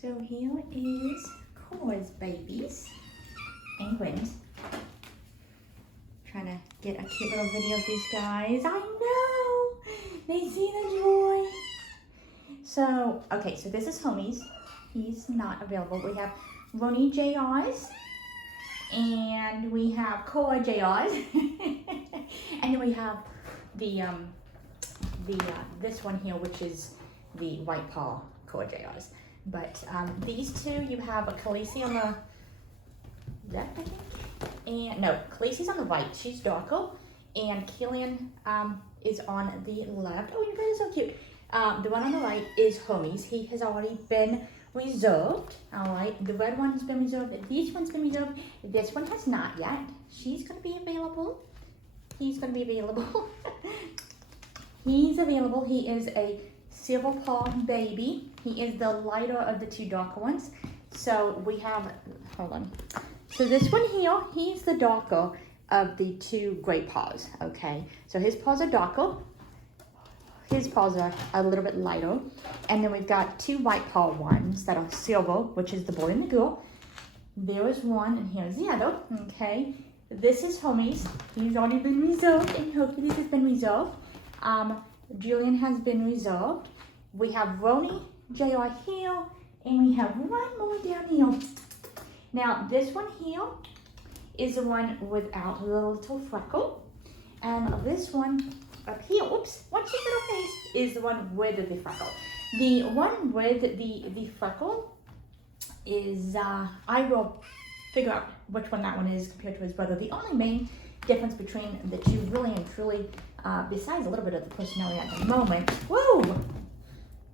So here is Korra's babies and twins. Trying to get a cute little video of these guys. I know! They see the joy. So, okay, so this is Homie's. He's not available. We have Ronnie JR's. And we have Korra JR's. And then we have the this one here, which is the white paw Korra JR's. But these two, you have a Khaleesi on the left, I think. And no, Khaleesi's on the right. She's darker. And Killian is on the left. Oh, you guys are so cute. The one on the right is Homie's. He has already been reserved. All right. The red one's been reserved. This one's been reserved. This one has not yet. She's going to be available. He's going to be available. He's available. He is a silver paw baby. He is the lighter of the two darker ones. So we have, hold on. So this one here, he's the darker of the two gray paws, okay? So his paws are darker. His paws are a little bit lighter. And then we've got two white paw ones that are silver, which is the boy and the girl. There is one, and here's the other, okay? This is Homie's. He's already been reserved, and hopefully this has been reserved. Julian has been reserved. We have Ronnie JR here, and we have one more down here. Now, this one here is the one without the little freckle. And this one up here, oops, what's his little face, is the one with the freckle. The one with the freckle is, I will figure out which one that one is compared to his brother. The only main difference between the two, really and truly, besides a little bit of the personality at the moment. Whoa!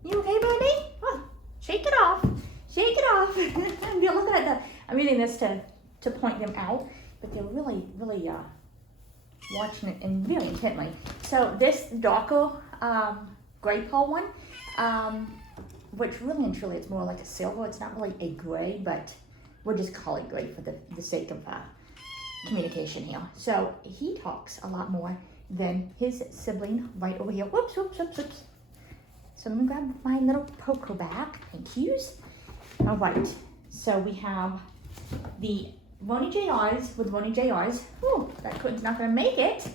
You okay, buddy? Oh, shake it off. Shake it off. You're looking at I'm using this to point them out, but they're really, really watching it and very intently. So this darker gray paw one, which really and truly it's more like a silver. It's not really a gray, but we'll just call it gray for the sake of communication here. So he talks a lot more than his sibling right over here. Whoops, whoops, whoops, whoops. So let me grab my little poker back. Thank yous. All right. So we have the Ronnie JR's with Ronnie JR's. Whew, that code's not going to make it.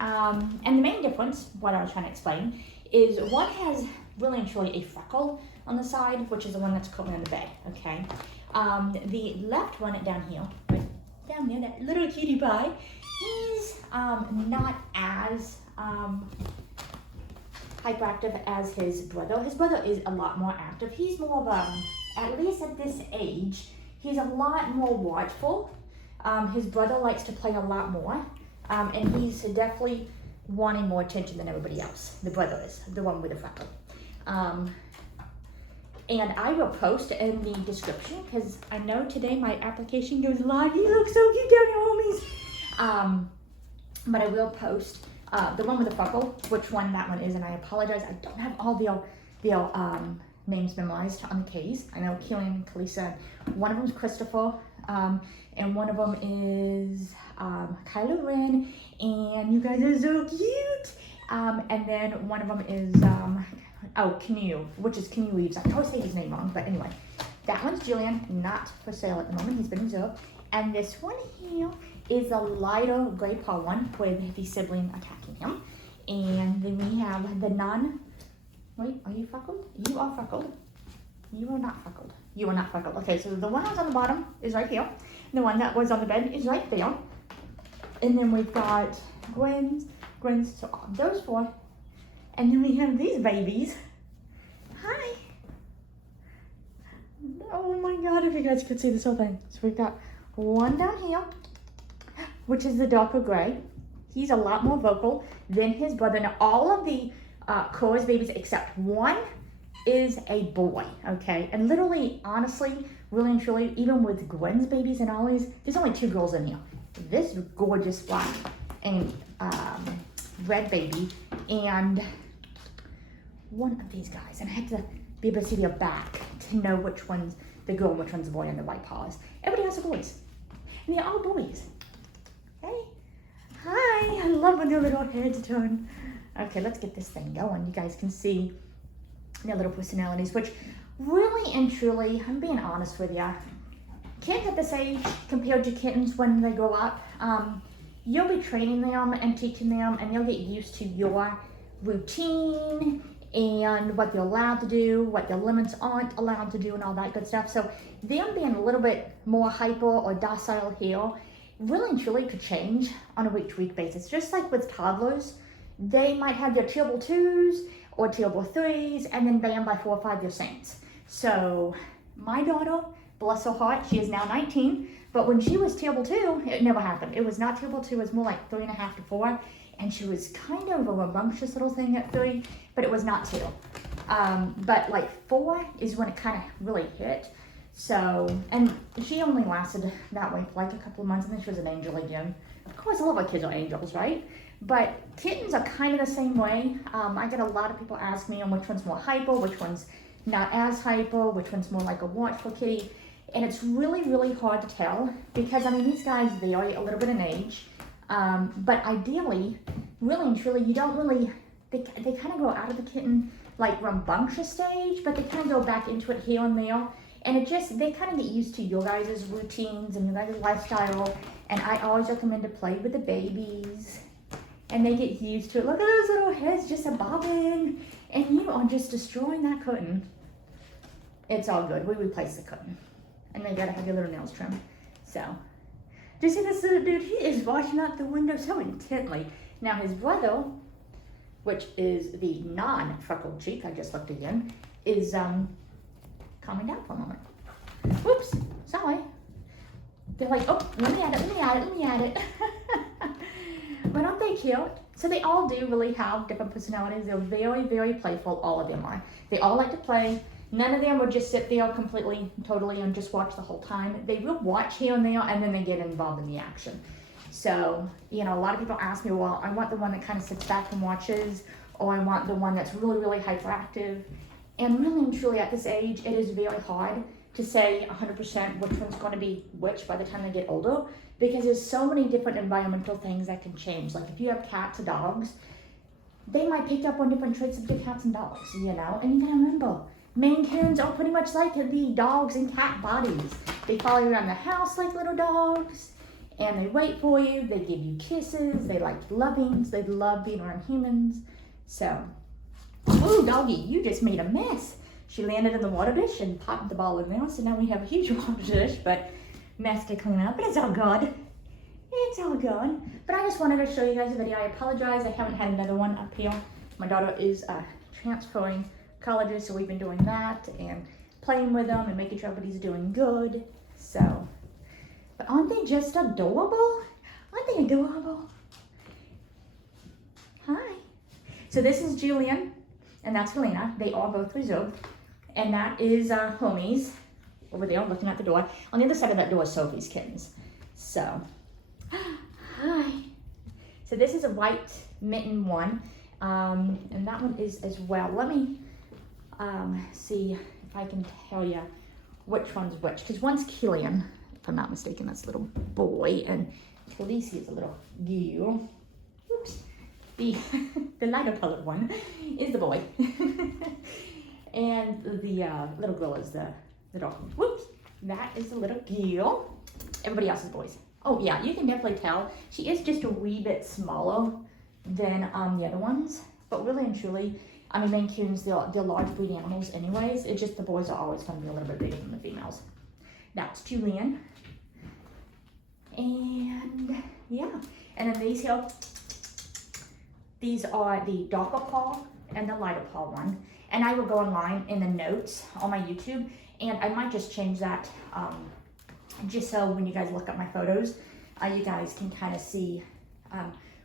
And the main difference, what I was trying to explain, is one has really and truly a freckle on the side, which is the one that's currently on the bed, okay? The left one down here, right down there, that little cutie pie, he's not as hyperactive as his brother. His brother is a lot more active. He's more of a, at least at this age, he's a lot more watchful. His brother likes to play a lot more. And he's definitely wanting more attention than everybody else. The brother is, the one with the freckle. And I will post in the description, because I know today my application goes live. You look so cute down here, homies. But I will post the one with the freckle, which one that one is, and I apologize. I don't have all the names memorized on the case. I know Killian, Khaleesi, one of them is Christopher, and one of them is Kylo Ren, and you guys are so cute. And then one of them is Canoe, which is Canoe Reeves. I always say his name wrong, but anyway, that one's Julian, not for sale at the moment. He's been reserved. And this one here is a lighter gray paw one with the sibling attacking him. And then we have the wait, are you freckled? You are freckled. You are not freckled. You are not freckled. Okay, so the one that was on the bottom is right here. The one that was on the bed is right there. And then we've got Gwen's, so those four. And then we have these babies. Hi. Oh my God, if you guys could see this whole thing. So we've got one down here, which is the darker gray. He's a lot more vocal than his brother. Now, all of the Korra's babies except one is a boy, okay? And literally, honestly, really and truly, even with Gwen's babies and Ollie's, there's only two girls in here. This gorgeous black and red baby, and one of these guys. And I had to be able to see their back to know which one's the girl, which one's the boy, and the white paws. Everybody has the boys. And they're all boys. Hey. Hi. I love when their little heads turn. Okay, let's get this thing going. You guys can see their little personalities, which really and truly, I'm being honest with you, kids at this age compared to kittens when they grow up, you'll be training them and teaching them, and they'll get used to your routine and what they're allowed to do, what their limits aren't allowed to do, and all that good stuff. So them being a little bit more hyper or docile here really and truly could change on a week-to-week basis. Just like with toddlers, they might have their terrible 2s or terrible 3s, and then bam, by 4 or 5 they're saints. So my daughter, bless her heart, she is now 19, but when she was terrible 2, it never happened. It was not terrible 2, it was more like 3.5 to 4, and she was kind of a rambunctious little thing at 3, but it was not 2. But like 4 is when it kind of really hit. So, and she only lasted that way for like a couple of months, and then she was an angel again. Of course, all of our kids are angels, right? But kittens are kind of the same way. I get a lot of people ask me on which one's more hyper, which one's not as hyper, which one's more like a watchful kitty. And it's really, really hard to tell because, I mean, these guys vary a little bit in age. But ideally, really and truly, you don't really, they kind of go out of the kitten like rambunctious stage, but they kind of go back into it here and there. And it just, they kind of get used to your guys' routines and your guys' lifestyle. And I always recommend to play with the babies. And they get used to it. Look at those little heads just a-bobbing. And you are just destroying that curtain. It's all good. We replace the curtain. And they gotta have your little nails trimmed. So, do you see this little dude? He is watching out the window so intently. Now his brother, which is the non-freckled cheek, I just looked again, is calming down for a moment. Whoops, sorry. They're like, oh, let me at it. But aren't they cute? So they all do really have different personalities. They're very, very playful, all of them are. They all like to play. None of them would just sit there completely, totally, and just watch the whole time. They will watch here and there, and then they get involved in the action. So, you know, a lot of people ask me, well, I want the one that kind of sits back and watches, or I want the one that's really, really hyperactive. And really and truly at this age, it is very hard to say 100% which one's going to be which by the time they get older, because there's so many different environmental things that can change. Like if you have cats or dogs, they might pick up on different traits of your cats and dogs, you know? And you gotta remember, Maine Coons are pretty much like the dogs and cat bodies. They follow you around the house like little dogs, and they wait for you, they give you kisses, they like lovings, they love being around humans. So, ooh, doggy, you just made a mess. She landed in the water dish and popped the ball in there, so now we have a huge water dish, but mess to clean up, but it's all good. It's all good. But I just wanted to show you guys a video. I apologize, I haven't had another one up here. My daughter is transferring colleges, so we've been doing that and playing with them and making sure everybody's doing good. So, but aren't they just adorable? Aren't they adorable? Hi. So this is Julian, and that's Helena. They are both reserved. And that is Hermes over there looking at the door. On the other side of that door is Sophie's kittens. So, hi. So this is a white mitten one, and that one is as well. Let me see if I can tell you which one's which, because one's Killian, if I'm not mistaken, that's a little boy, and Khaleesi is a little girl. Oops. The lighter colored one is the boy. And the little girl is the dog. Whoops, that is the little girl. Everybody else is boys. Oh yeah, you can definitely tell. She is just a wee bit smaller than the other ones. But really and truly, I mean, Maine Coons, they're large breed animals anyways. It's just the boys are always going to be a little bit bigger than the females. That's Julian. And yeah, and then these here, these are the darker paw and the lighter paw one. And I will go online in the notes on my YouTube, and I might just change that just so when you guys look at my photos, you guys can kind of see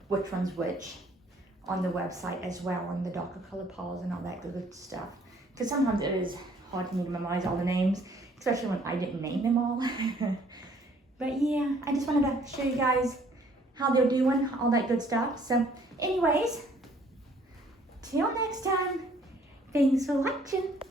which one's which on the website as well, and the darker colored paws and all that good stuff. Because sometimes it is hard for me to memorize all the names, especially when I didn't name them all. But yeah, I just wanted to show you guys how they're doing, all that good stuff. So anyways, till next time. Thanks for watching.